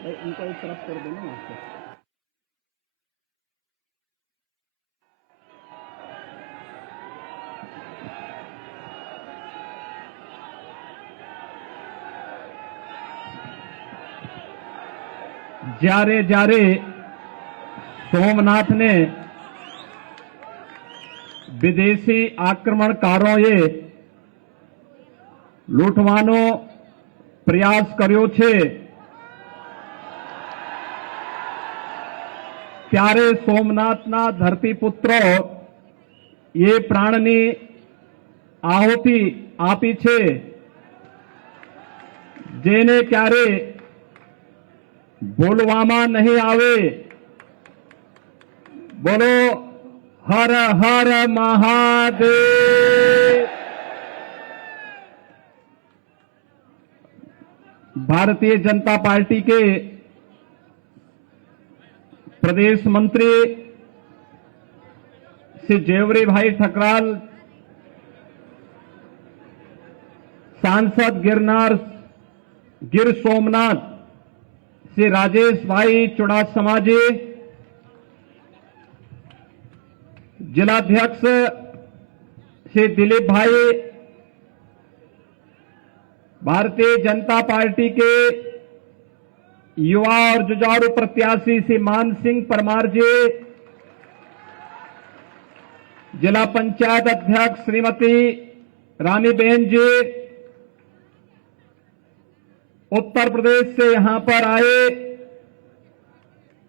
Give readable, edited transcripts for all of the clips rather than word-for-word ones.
इनको एक तरफ कर देना वहां से। જ્યારે જ્યારે સોમનાથને વિદેશી આક્રમણકારોએ લૂંટવાનો પ્રયાસ કર્યો છે, ત્યારે સોમનાથના ધરતીપુત્રો એ પ્રાણની આહુતિ આપી છે, જેને ક્યારે બોલવામાં નહીં આવે। બોલો હર હર મહાદેવ। भारतीय जनता पार्टी के प्रदेश मंत्री श्री जेवरी भाई ठकराल, सांसद गिर सोमनाथ श्री राजेश भाई चुड़ासमा जी, जिलाध्यक्ष श्री दिलीप भाई, भारतीय जनता पार्टी के युवा और जुझारू प्रत्याशी श्री मान सिंह परमार जी, जिला पंचायत अध्यक्ष श्रीमती रानीबेन जी, उत्तर प्रदेश से यहां पर आए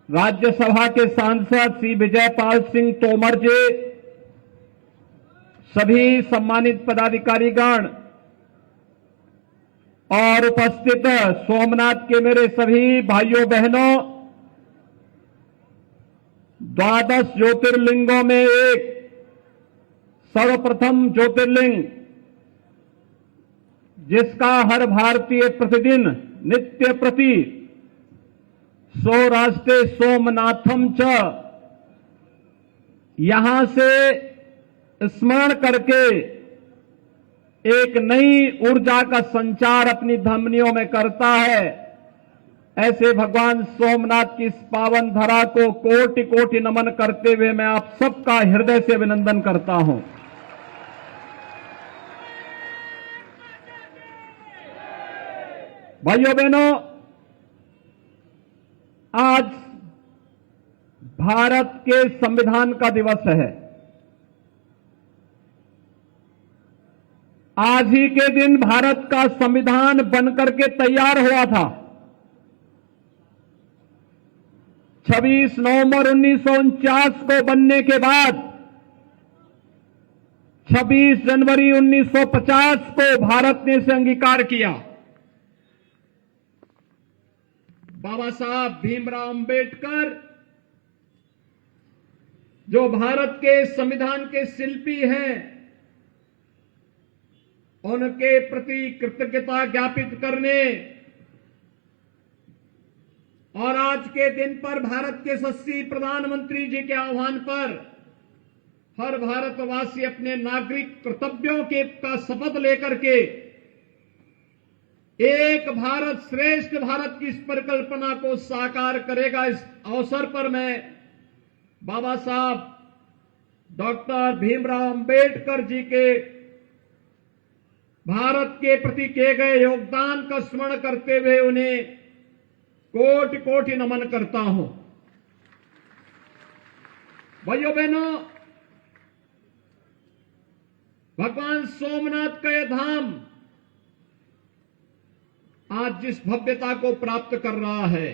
राज्यसभा के सांसद श्री विजयपाल सिंह तोमर जी, सभी सम्मानित पदाधिकारीगण और उपस्थित सोमनाथ के मेरे सभी भाइयों बहनों, 12 ज्योतिर्लिंगों में एक सर्वप्रथम ज्योतिर्लिंग, जिसका हर भारतीय प्रतिदिन नित्य प्रति सौराष्ट्रे सोमनाथम च यहां से स्मरण करके एक नई ऊर्जा का संचार अपनी धमनियों में करता है। ऐसे भगवान सोमनाथ की इस पावन धरा को कोटि कोटि नमन करते हुए मैं आप सबका हृदय से अभिनंदन करता हूं। भाइयों बहनों, आज भारत के संविधान का दिवस है। आज ही के दिन भारत का संविधान बनकर के तैयार हुआ था। 26 नवंबर 1949 को बनने के बाद 26 जनवरी 1950 को भारत ने इसे अंगीकार किया। बाबा साहब भीमराव अंबेडकर, जो भारत के संविधान के शिल्पी हैं, उनके प्रति कृतज्ञता ज्ञापित करने और आज के दिन पर भारत के यशस्वी प्रधानमंत्री जी के आह्वान पर हर भारतवासी अपने नागरिक कर्तव्यों के का शपथ लेकर के एक भारत श्रेष्ठ भारत की इस परिकल्पना को साकार करेगा। इस अवसर पर मैं बाबा साहब डॉक्टर भीमराव अंबेडकर जी के भारत के प्रति किए गए योगदान का स्मरण करते हुए उन्हें कोटि कोटि नमन करता हूं। भाइयों बहनों, भगवान सोमनाथ का यह धाम आज जिस भव्यता को प्राप्त कर रहा है,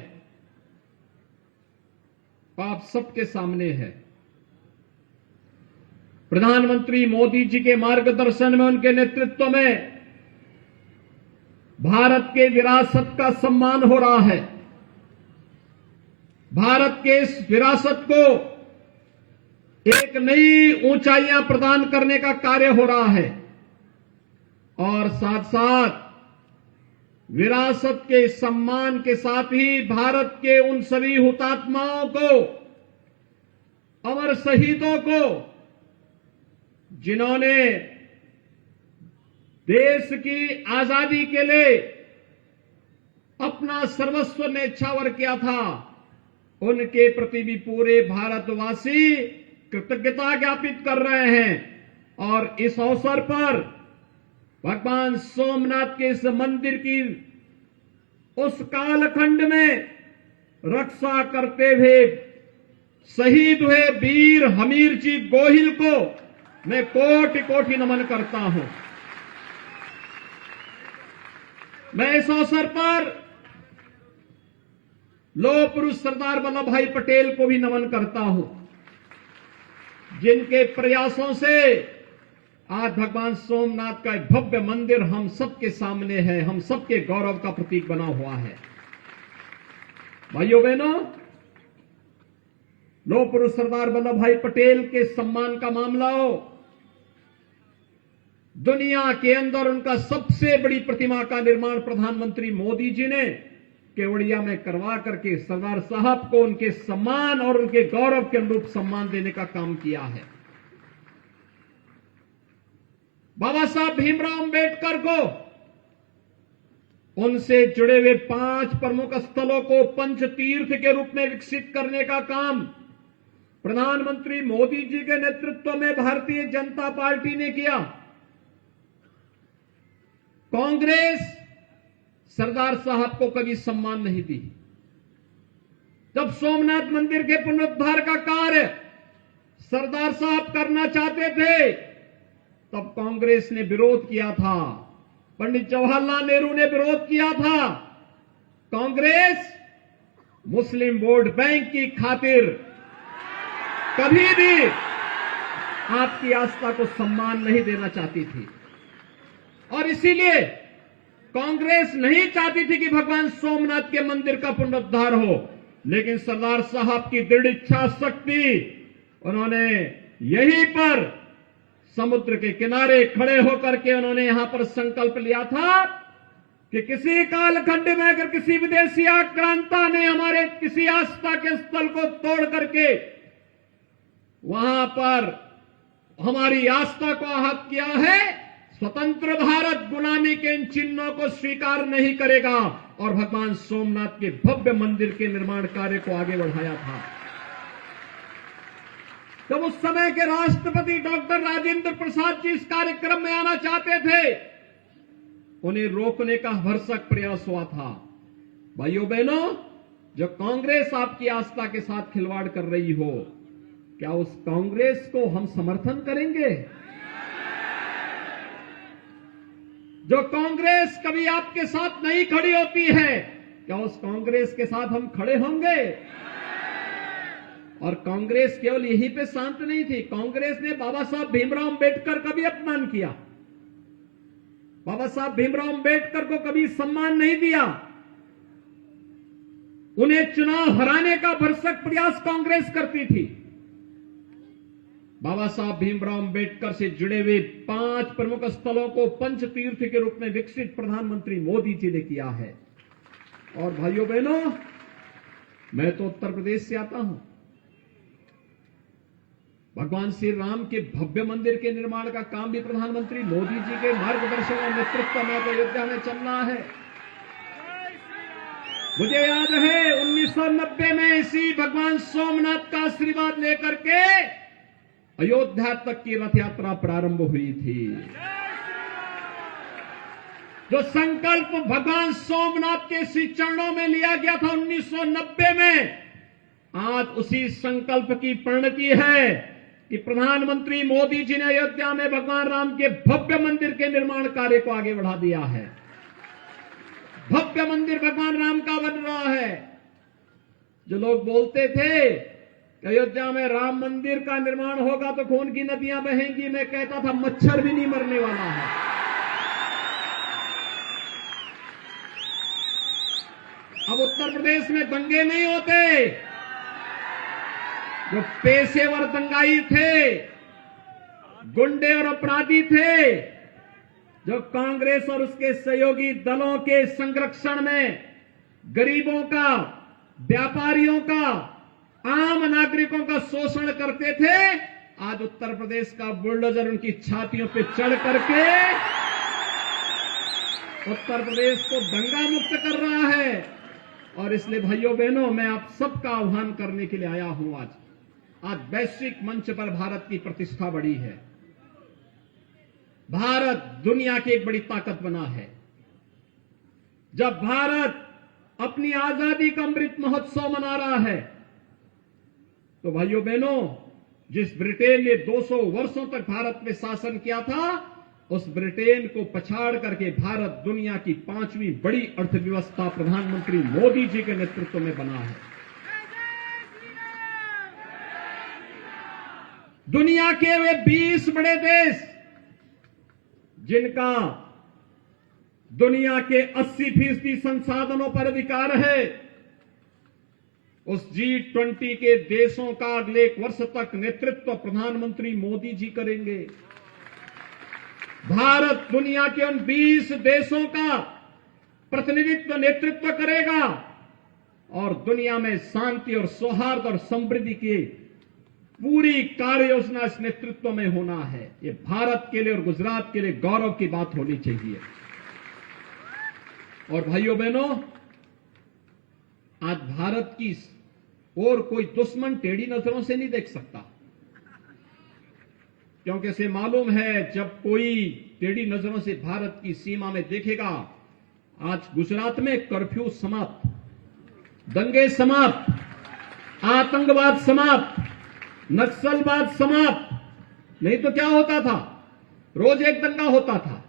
आप सबके सामने है। प्रधानमंत्री मोदी जी के मार्गदर्शन में, उनके नेतृत्व में भारत के विरासत का सम्मान हो रहा है। भारत के इस विरासत को एक नई ऊंचाइयां प्रदान करने का कार्य हो रहा है और साथ साथ विरासत के सम्मान के साथ ही भारत के उन सभी हुतात्माओं को, अमर शहीदों को, जिन्होंने देश की आजादी के लिए अपना सर्वस्व न्यौछावर किया था, उनके प्रति भी पूरे भारतवासी कृतज्ञता ज्ञापित कर रहे हैं। और इस अवसर पर भगवान सोमनाथ के इस मंदिर की उस कालखंड में रक्षा करते हुए शहीद हुए वीर हमीर जी गोहिल को मैं कोटि कोटि नमन करता हूं। मैं इस अवसर पर लौह पुरुष सरदार वल्लभ भाई पटेल को भी नमन करता हूं, जिनके प्रयासों से आज भगवान सोमनाथ का एक भव्य मंदिर हम सबके सामने है, हम सबके गौरव का प्रतीक बना हुआ है। भाइयों बहनों, लौह पुरुष सरदार वल्लभ भाई पटेल के सम्मान का मामला हो, दुनिया के अंदर उनका सबसे बड़ी प्रतिमा का निर्माण प्रधानमंत्री मोदी जी ने केवड़िया में करवा करके सरदार साहब को उनके सम्मान और उनके गौरव के अनुरूप सम्मान देने का काम किया है। बाबा साहब भीमराव अंबेडकर को उनसे जुड़े हुए 5 प्रमुख स्थलों को पंच तीर्थ के रूप में विकसित करने का काम प्रधानमंत्री मोदी जी के नेतृत्व में भारतीय जनता पार्टी ने किया। कांग्रेस सरदार साहब को कभी सम्मान नहीं दी। जब सोमनाथ मंदिर के पुनरुद्धार का कार्य सरदार साहब करना चाहते थे, तब कांग्रेस ने विरोध किया था, पंडित जवाहरलाल नेहरू ने विरोध किया था। कांग्रेस मुस्लिम वोट बैंक की खातिर कभी भी आपकी आस्था को सम्मान नहीं देना चाहती थी, और इसीलिए कांग्रेस नहीं चाहती थी कि भगवान सोमनाथ के मंदिर का पुनरुद्धार हो। लेकिन सरदार साहब की दृढ़ इच्छा शक्ति, उन्होंने यहीं पर समुद्र के किनारे खड़े होकर के उन्होंने यहां पर संकल्प लिया था कि किसी कालखंड में अगर किसी विदेशी आक्रांता ने हमारे किसी आस्था के स्थल को तोड़ करके वहां पर हमारी आस्था को आहत किया है, स्वतंत्र भारत गुलामी के इन चिन्हों को स्वीकार नहीं करेगा, और भगवान सोमनाथ के भव्य मंदिर के निर्माण कार्य को आगे बढ़ाया था। जब उस समय के राष्ट्रपति डॉक्टर राजेंद्र प्रसाद जी इस कार्यक्रम में आना चाहते थे, उन्हें रोकने का भरसक प्रयास हुआ था। भाइयों बहनों, जो कांग्रेस आपकी आस्था के साथ खिलवाड़ कर रही हो, क्या उस कांग्रेस को हम समर्थन करेंगे? जो कांग्रेस कभी आपके साथ नहीं खड़ी होती है, क्या उस कांग्रेस के साथ हम खड़े होंगे? और कांग्रेस केवल यहीं पे शांत नहीं थी। कांग्रेस ने बाबा साहब भीमराव अंबेडकर का भी अपमान किया, बाबा साहब भीमराव अंबेडकर को कभी सम्मान नहीं दिया। उन्हें चुनाव हराने का भरसक प्रयास कांग्रेस करती थी। बाबा साहब भीमराव अंबेडकर से जुड़े हुए 5 प्रमुख स्थलों को पंच तीर्थ के रूप में विकसित प्रधानमंत्री मोदी जी ने किया है। और भाइयों बहनों, मैं तो उत्तर प्रदेश से आता हूं। भगवान श्री राम के भव्य मंदिर के निर्माण का काम भी प्रधानमंत्री मोदी जी के मार्गदर्शन और नेतृत्व में अयोध्या में चल रहा है। मुझे याद है 1990 में इसी भगवान सोमनाथ का आशीर्वाद लेकर के अयोध्या तक की रथ यात्रा प्रारंभ हुई थी। जो संकल्प भगवान सोमनाथ के श्री चरणों में लिया गया था 1990 में, आज उसी संकल्प की परिणति है कि प्रधानमंत्री मोदी जी ने अयोध्या में भगवान राम के भव्य मंदिर के निर्माण कार्य को आगे बढ़ा दिया है। भव्य मंदिर भगवान राम का बन रहा है। जो लोग बोलते थे कि अयोध्या में राम मंदिर का निर्माण होगा तो खून की नदियां बहेंगी, मैं कहता था मच्छर भी नहीं मरने वाला है। अब उत्तर प्रदेश में दंगे नहीं होते। जो पेशेवर दंगाई थे, गुंडे और अपराधी थे, जो कांग्रेस और उसके सहयोगी दलों के संरक्षण में गरीबों का, व्यापारियों का, आम नागरिकों का शोषण करते थे, आज उत्तर प्रदेश का बुलडोजर उनकी छातियों पे चढ़ करके उत्तर प्रदेश को दंगा मुक्त कर रहा है। और इसलिए भाइयों बहनों, मैं आप सबका आह्वान करने के लिए आया हूं। आज वैश्विक मंच पर भारत की प्रतिष्ठा बढ़ी है। भारत दुनिया की एक बड़ी ताकत बना है। जब भारत अपनी आजादी का अमृत महोत्सव मना रहा है, तो भाइयों बहनों, जिस ब्रिटेन ने 200 वर्षों तक भारत में शासन किया था, उस ब्रिटेन को पछाड़ करके भारत दुनिया की 5वीं बड़ी अर्थव्यवस्था प्रधानमंत्री मोदी जी के नेतृत्व में बना है। दुनिया के वे 20 बड़े देश जिनका दुनिया के 80% संसाधनों पर अधिकार है, उस G20 के देशों का अगले 1 वर्ष तक नेतृत्व प्रधानमंत्री मोदी जी करेंगे। भारत दुनिया के उन 20 देशों का प्रतिनिधित्व नेतृत्व करेगा और दुनिया में शांति और सौहार्द और समृद्धि की पूरी कार्य योजना इस नेतृत्व में होना है। ये भारत के लिए और गुजरात के लिए गौरव की बात होनी चाहिए। और भाइयों बहनों, आज भारत की और कोई दुश्मन टेढ़ी नजरों से नहीं देख सकता, क्योंकि इसे मालूम है जब कोई टेढ़ी नजरों से भारत की सीमा में देखेगा। आज गुजरात में कर्फ्यू समाप्त, दंगे समाप्त, आतंकवाद समाप्त, नक्सलवाद समाप्त। नहीं तो क्या होता था? रोज एक दंगा होता था,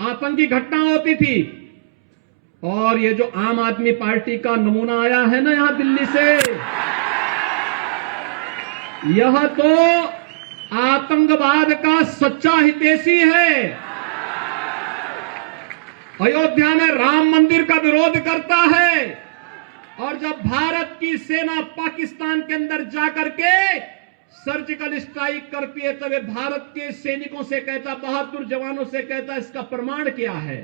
आतंकी घटना होती थी। और ये जो आम आदमी पार्टी का नमूना आया है ना यहां दिल्ली से, यह तो आतंकवाद का सच्चा हितैषी है। अयोध्या में राम मंदिर का विरोध करता है, और जब भारत की सेना पाकिस्तान के अंदर जाकर के सर्जिकल स्ट्राइक करती है, तब भारत के सैनिकों से कहता, बहादुर जवानों से कहता, इसका प्रमाण क्या है?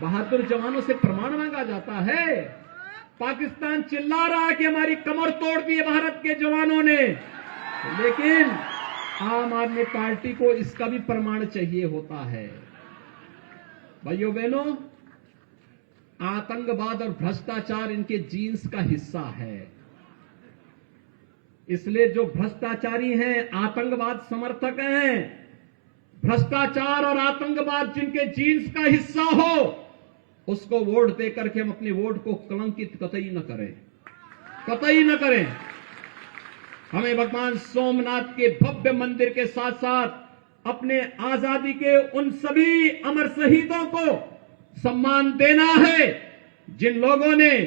बहादुर जवानों से प्रमाण मांगा जाता है। पाकिस्तान चिल्ला रहा है कि हमारी कमर तोड़ दी है भारत के जवानों ने, लेकिन आम आदमी पार्टी को इसका भी प्रमाण चाहिए होता है। भाइयों बहनों, आतंकवाद और भ्रष्टाचार इनके जीन्स का हिस्सा है। इसलिए जो भ्रष्टाचारी हैं, आतंकवाद समर्थक हैं, भ्रष्टाचार और आतंकवाद जिनके जीन्स का हिस्सा हो, उसको वोट देकर के हम अपने वोट को कलंकित कतई न करें, कतई न करें। हमें भगवान सोमनाथ के भव्य मंदिर के साथ साथ अपने आजादी के उन सभी अमर शहीदों को सम्मान देना है, जिन लोगों ने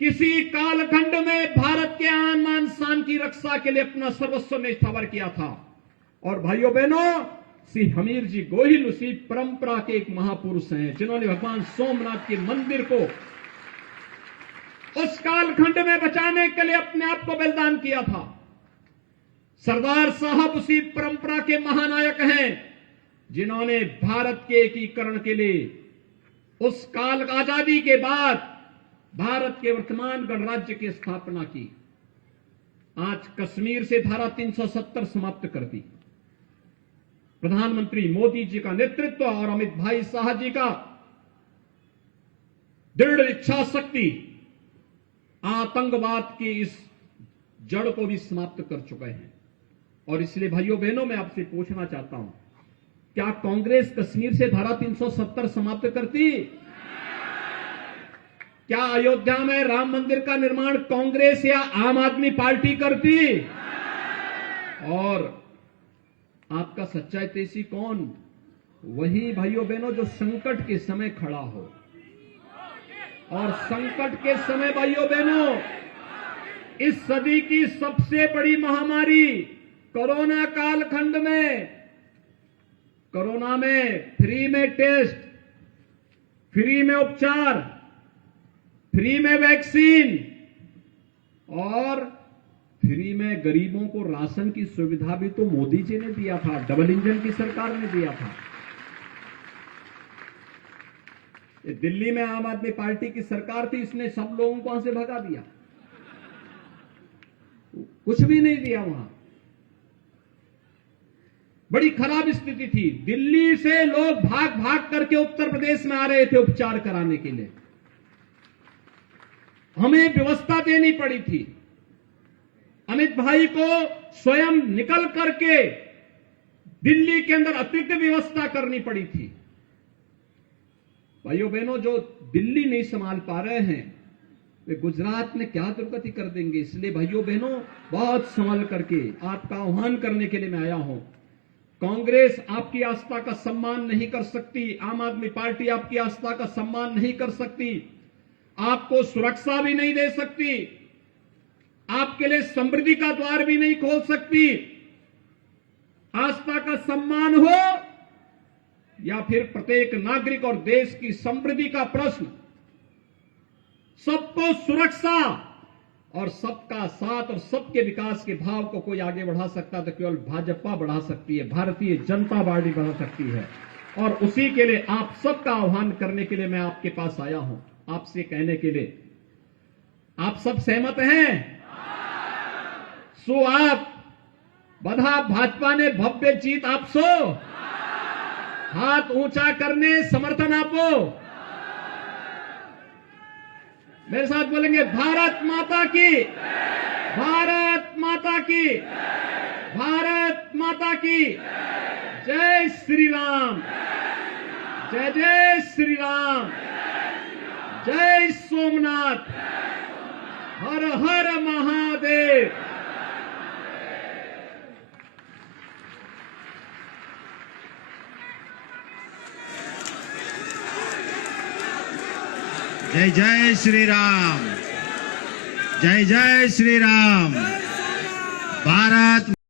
किसी कालखंड में भारत के आन मान शान की रक्षा के लिए अपना सर्वस्व न्यौछावर किया था। और भाइयों बहनों, श्री हमीर जी गोहिल उसी परंपरा के एक महापुरुष हैं, जिन्होंने भगवान सोमनाथ के मंदिर को उस कालखंड में बचाने के लिए अपने आप को बलिदान किया था। सरदार साहब उसी परंपरा के महानायक हैं, जिन्होंने भारत के एकीकरण के लिए उस काल आजादी के बाद भारत के वर्तमान गणराज्य की स्थापना की। आज कश्मीर से धारा 370 समाप्त कर दी। प्रधानमंत्री मोदी जी का नेतृत्व और अमित भाई शाह जी का दृढ़ इच्छा शक्ति आतंकवाद की इस जड़ को भी समाप्त कर चुके हैं। और इसलिए भाइयों बहनों, मैं आपसे पूछना चाहता हूं, क्या कांग्रेस कश्मीर से धारा 370 समाप्त करती? क्या अयोध्या में राम मंदिर का निर्माण कांग्रेस या आम आदमी पार्टी करती? और आपका सच्चा हितैषी कौन? वही भाइयों बहनों जो संकट के समय खड़ा हो। और संकट के समय भाइयों बहनों, इस सदी की सबसे बड़ी महामारी कोरोना कालखंड में, कोरोना में फ्री में टेस्ट, फ्री में उपचार, फ्री में वैक्सीन और फ्री में गरीबों को राशन की सुविधा भी तो मोदी जी ने दिया था, डबल इंजन की सरकार ने दिया था। ये दिल्ली में आम आदमी पार्टी की सरकार थी, इसने सब लोगों को वहां से भगा दिया, कुछ भी नहीं दिया वहां। बड़ी खराब स्थिति थी। दिल्ली से लोग भाग भाग करके उत्तर प्रदेश में आ रहे थे उपचार कराने के लिए। हमें व्यवस्था देनी पड़ी थी। अमित भाई को स्वयं निकल करके दिल्ली के अंदर अतिरिक्त व्यवस्था करनी पड़ी थी। भाइयों बहनों, जो दिल्ली नहीं संभाल पा रहे हैं वे गुजरात में क्या दुर्गति कर देंगे। इसलिए भाइयों बहनों, बहुत संभल करके आपका आह्वान करने के लिए मैं आया हूं। कांग्रेस आपकी आस्था का सम्मान नहीं कर सकती, आम आदमी पार्टी आपकी आस्था का सम्मान नहीं कर सकती, आपको सुरक्षा भी नहीं दे सकती, आपके लिए समृद्धि का द्वार भी नहीं खोल सकती। आस्था का सम्मान हो या फिर प्रत्येक नागरिक और देश की समृद्धि का प्रश्न, सबको सुरक्षा और सबका साथ और सबके विकास के भाव को कोई आगे बढ़ा सकता तो केवल भाजपा बढ़ा सकती है, भारतीय जनता पार्टी बढ़ा सकती है। और उसी के लिए आप सबका आह्वान करने के लिए मैं आपके पास आया हूं, आपसे कहने के लिए। आप सब सहमत हैं? सो आप बधा भाजपा ने भव्य जीत आप सो हाथ ऊंचा करने समर्थन आपो। मेरे साथ बोलेंगे, भारत माता की, भारत माता की, भारत माता की जय श्री राम, जय जय श्री राम, जय सोमनाथ, हर हर महादेव। जय जय श्री राम, जय जय श्री राम। भारत